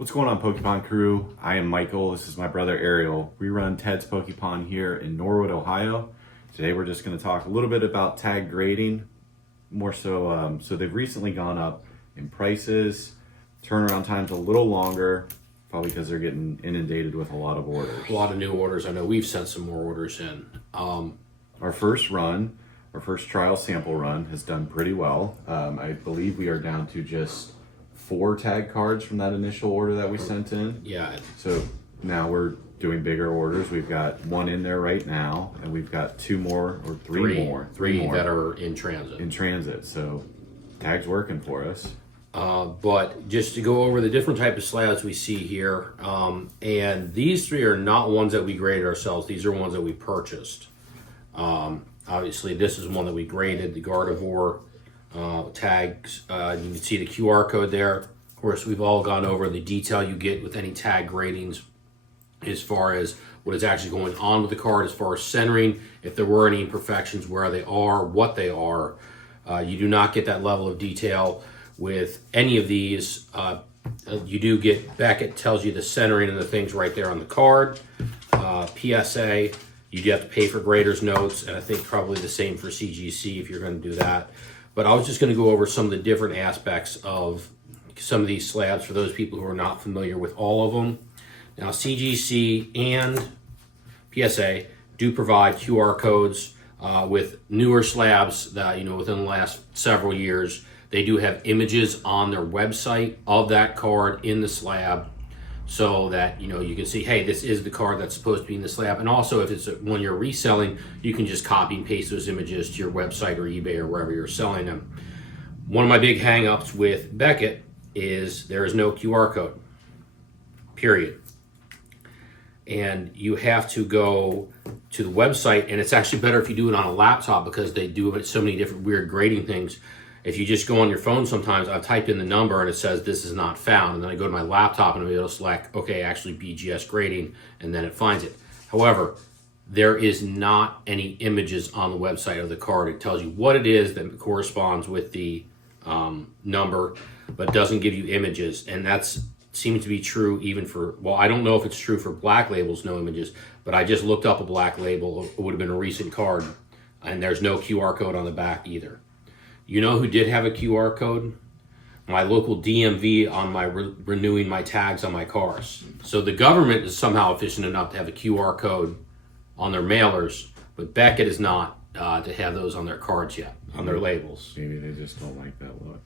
What's going on, Pokepon crew? I am Michael. This is my brother Ariel. We run Ted's Pokepon here in Norwood, Ohio. Today we're just going to talk a little bit about tag grading. More so, so they've recently gone up in prices. Turnaround time's a little longer, probably because they're getting inundated with a lot of orders. A lot of new orders. I know we've sent some more orders in. Our first trial sample run has done pretty well. I believe we are down to just 4 tag cards from that initial order that we sent in. Yeah. So now we're doing bigger orders. We've got 1 in there right now, and we've got 2 more or 3 more. Three more that are in transit. So tag's working for us. But just to go over the different type of slabs we see here, and these 3 are not ones that we graded ourselves. These are ones that we purchased. Obviously, this is one that we graded, the Gardevoir tags. You can see the QR code there. Of course, we've all gone over the detail you get with any tag gradings as far as what is actually going on with the card, as far as centering, if there were any imperfections, where they are, what they are. You do not get that level of detail with any of these. You do get, Beckett tells you the centering and the things right there on the card. PSA, you do have to pay for grader's notes, and I think probably the same for CGC if you're going to do that. But I was just going to go over some of the different aspects of some of these slabs for those people who are not familiar with all of them. Now, CGC and PSA do provide QR codes with newer slabs that, within the last several years. They do have images on their website of that card in the slab, so that you can see, hey, this is the card that's supposed to be in the slab. And also, if it's when you're reselling, you can just copy and paste those images to your website or eBay or wherever you're selling them. One of my big hang-ups with Beckett is there is no QR code, period. And you have to go to the website, and it's actually better if you do it on a laptop because they do so many different weird grading things. If you just go on your phone, sometimes I've typed in the number and it says this is not found, and then I go to my laptop and I'm able to select, okay, actually BGS grading, and then it finds it. However, there is not any images on the website of the card. It tells you what it is that corresponds with the number, but doesn't give you images. And that's seems to be true even for, well, I don't know if it's true for black labels, no images, but I just looked up a black label. It would have been a recent card, and there's no QR code on the back either. You know who did have a QR code? My local DMV on my renewing my tags on my cars. So the government is somehow efficient enough to have a QR code on their mailers, but Beckett is not to have those on their cards yet, on their labels. Maybe they just don't like that look.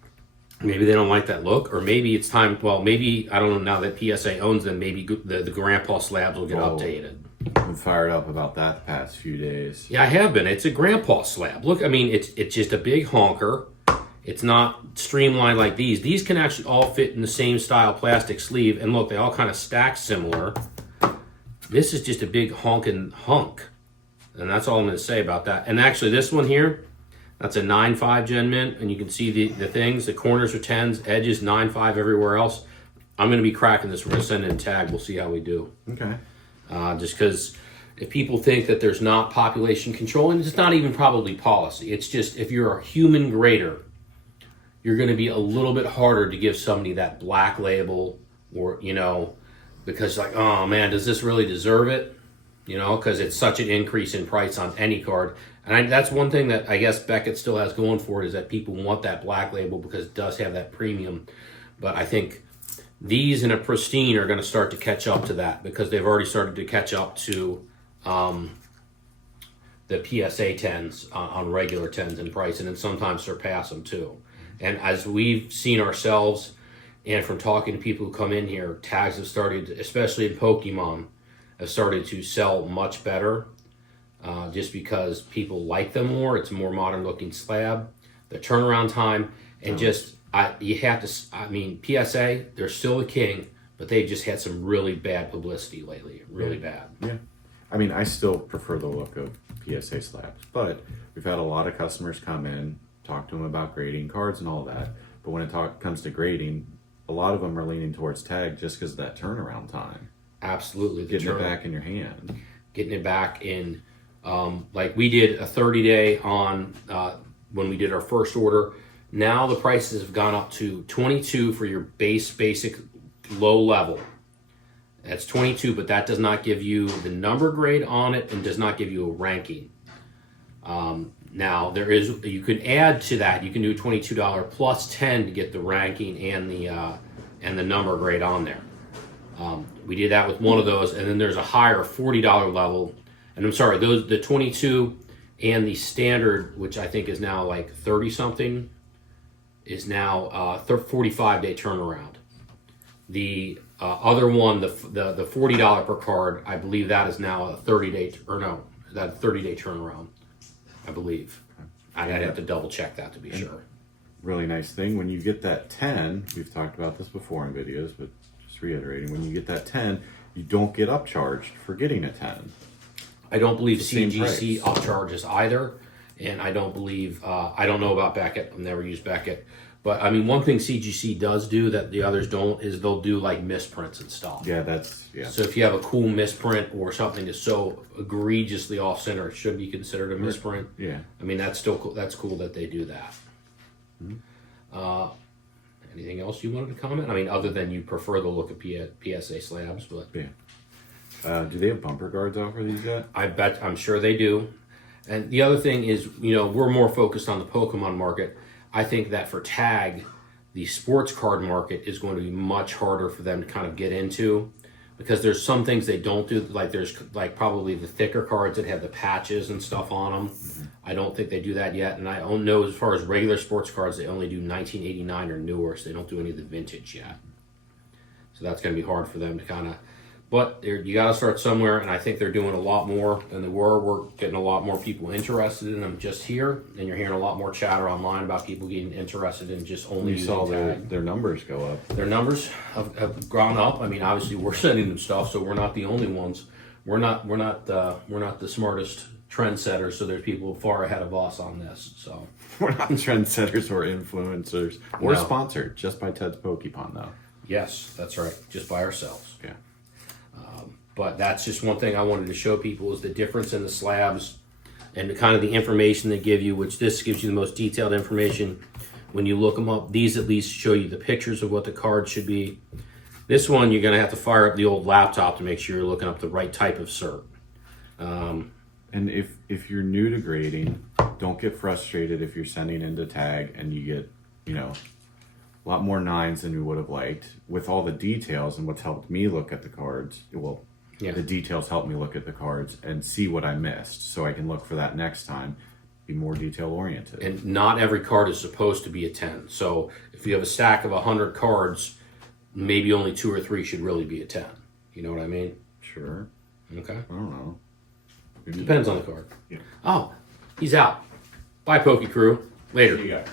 Maybe they don't like that look, or maybe it's time, well, maybe, I don't know, now that PSA owns them, maybe the Grandpa slabs will get updated. I'm fired up about that the past few days. Yeah, I have been. It's a Grandpa slab. Look, I mean, it's just a big honker. It's not streamlined like these. These can actually all fit in the same style plastic sleeve, and look, they all kind of stack similar. This is just a big honking hunk, and that's all I'm going to say about that. And actually, this one here, that's a 9.5 Gen Mint, and you can see the things. The corners are 10s, edges 9.5 everywhere else. I'm going to be cracking this. We're going to send in tag. We'll see how we do. Okay. Just because if people think that there's not population control, and it's not even probably policy, it's just if you're a human grader, you're going to be a little bit harder to give somebody that black label, or, because like, oh man, does this really deserve it? Because it's such an increase in price on any card. And that's one thing that I guess Beckett still has going for it, is that people want that black label because it does have that premium. But I think these in a pristine are going to start to catch up to that, because they've already started to catch up to the PSA 10s on regular 10s in price, and then sometimes surpass them too. And as we've seen ourselves, and from talking to people who come in here, tags have started, especially in Pokemon, have started to sell much better, just because people like them more. It's a more modern looking slab. The turnaround time, and you have to, PSA, they're still the king, but they've just had some really bad publicity lately, really bad. Yeah. I still prefer the look of PSA slabs, but we've had a lot of customers come in, talk to them about grading cards and all that. But when it comes to grading, a lot of them are leaning towards tag just because of that turnaround time. Absolutely. Getting it back in your hand. Getting it back in, like we did a 30-day on when we did our first order. Now the prices have gone up to $22 for your basic low level. That's 22, but that does not give you the number grade on it and does not give you a ranking. Now you can add to that. You can do $22 plus 10 to get the ranking and the number grade on there. We did that with one of those, and then there's a higher $40 level. And I'm sorry, the 22 and the standard, which I think is now like 30 something, is now 45-day turnaround. The other one, the $40 per card, I believe that is now a 30-day turnaround. I believe. I'd have to double check that to be sure. Really nice thing when you get that 10. We've talked about this before in videos, but just reiterating, when you get that 10, you don't get upcharged for getting a 10. I don't believe It's the same CGC price. upcharges either, and I don't believe I don't know about Beckett. I've never used Beckett, but I mean, one thing CGC does do that the others don't is they'll do like misprints and stuff. Yeah, So if you have a cool misprint or something that's so egregiously off center, it should be considered a misprint. Yeah. I mean, that's still cool. That's cool that they do that. Anything else you wanted to comment? I mean, other than you prefer the look of PSA slabs, but Yeah. Do they have bumper guards out for these yet? I'm sure they do. And the other thing is, we're more focused on the Pokemon market. I think that for TAG, the sports card market is going to be much harder for them to kind of get into, because there's some things they don't do. Like there's like probably the thicker cards that have the patches and stuff on them. I don't think they do that yet. And I don't know, as far as regular sports cards, they only do 1989 or newer, so they don't do any of the vintage yet. So that's going to be hard for them to kind of, but you got to start somewhere, and I think they're doing a lot more than they were. We're getting a lot more people interested in them just here, and you're hearing a lot more chatter online about people getting interested in just only You using saw TAG. their numbers go up. Their numbers have gone up. I mean, obviously we're sending them stuff, so we're not the only ones. We're not the smartest trendsetters, so there's people far ahead of us on this. So We're not trendsetters or influencers or No. sponsored just by Ted's Pokepon, though. yes, that's right, just by ourselves. Yeah. But that's just one thing I wanted to show people is the difference in the slabs and the kind of the information they give you, which this gives you the most detailed information. When you look them up, these at least show you the pictures of what the card should be. This one, you're going to have to fire up the old laptop to make sure you're looking up the right type of cert. And if you're new to grading, don't get frustrated if you're sending into TAG and you get, a lot more 9s than you would have liked. With all the details and what's helped me look at the cards, the details help me look at the cards and see what I missed, so I can look for that next time, be more detail oriented. And not every card is supposed to be a 10. So if you have a stack of 100 cards, maybe only 2 or 3 should really be a 10. You know what I mean? Sure. Okay. I don't know. Depends on the card. Yeah. Oh, he's out. Bye, Poke Crew. Later. See you guys.